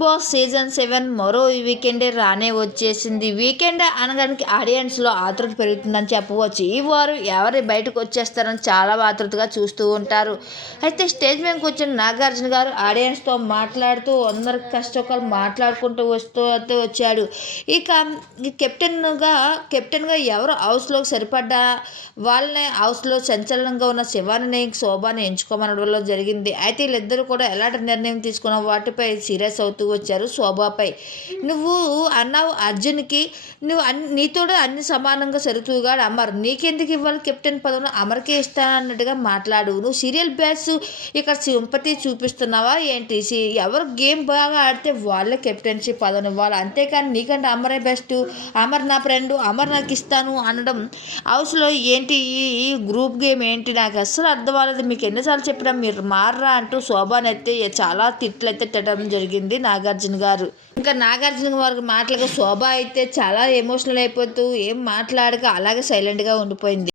Boss season seven మరో వీకెండే రానే వచ్చేసింది. వీకెండ్ అనడానికి ఆడియన్స్లో ఆతృత పెరుగుతుందని చెప్పవచ్చు. ఈ వారు ఎవరి బయటకు వచ్చేస్తారని చాలా ఆతృతగా చూస్తూ ఉంటారు. అయితే స్టేజ్ మీదకి వచ్చిన నాగార్జున గారు ఆడియన్స్తో మాట్లాడుతూ అందరి కష్టకాలు మాట్లాడుకుంటూ వస్తూ అయితే వచ్చాడు. ఇక కెప్టెన్గా కెప్టెన్గా ఎవరు హౌస్లోకి సరిపడ్డా? వాళ్ళని హౌస్లో సంచలనంగా ఉన్న శివాని శోభాని ఎంచుకోమనడంలో జరిగింది. అయితే వీళ్ళిద్దరూ కూడా ఎలాంటి నిర్ణయం తీసుకున్న వాటిపై సీరియస్ అవుతూ వచ్చారు శోభాపై. నువ్వు అన్నావు అర్జున్కి నువ్వు అన్ని నీతోడు అన్ని సమానంగా సరుతుగా అమర్. నీకెందుకు ఇవ్వాలి కెప్టెన్ పదవును? అమర్కే ఇస్తానన్నట్టుగా మాట్లాడు. నువ్వు సీరియల్ బ్యాచ్ ఇక్కడ సింపతి చూపిస్తున్నావా ఏంటి? సి- ఎవరు గేమ్ బాగా ఆడితే వాళ్ళే కెప్టెన్షిప్ పదవును ఇవ్వాలి. అంతేకాని నీకంటే అమరే బెస్ట్. అమర్ నా ఫ్రెండ్ అమర్ నాకు ఇస్తాను అనడం హౌస్లో ఏంటి ఈ గ్రూప్ గేమ్ ఏంటి? నాకు అస్సలు అర్థం అవ్వలేదు. మీకు ఎన్నిసార్లు చెప్పినా మీరు మార్రా అంటూ శోభానైతే చాలా తిట్లు అయితే తిట్టడం జరిగింది. నాగార్జున గారు. ఇంకా నాగార్జున గారి మాటలకు శోభ అయితే చాలా ఎమోషనల్ అయిపోతూ ఏం మాట్లాడక అలాగే సైలెంట్గా ఉండిపోయింది.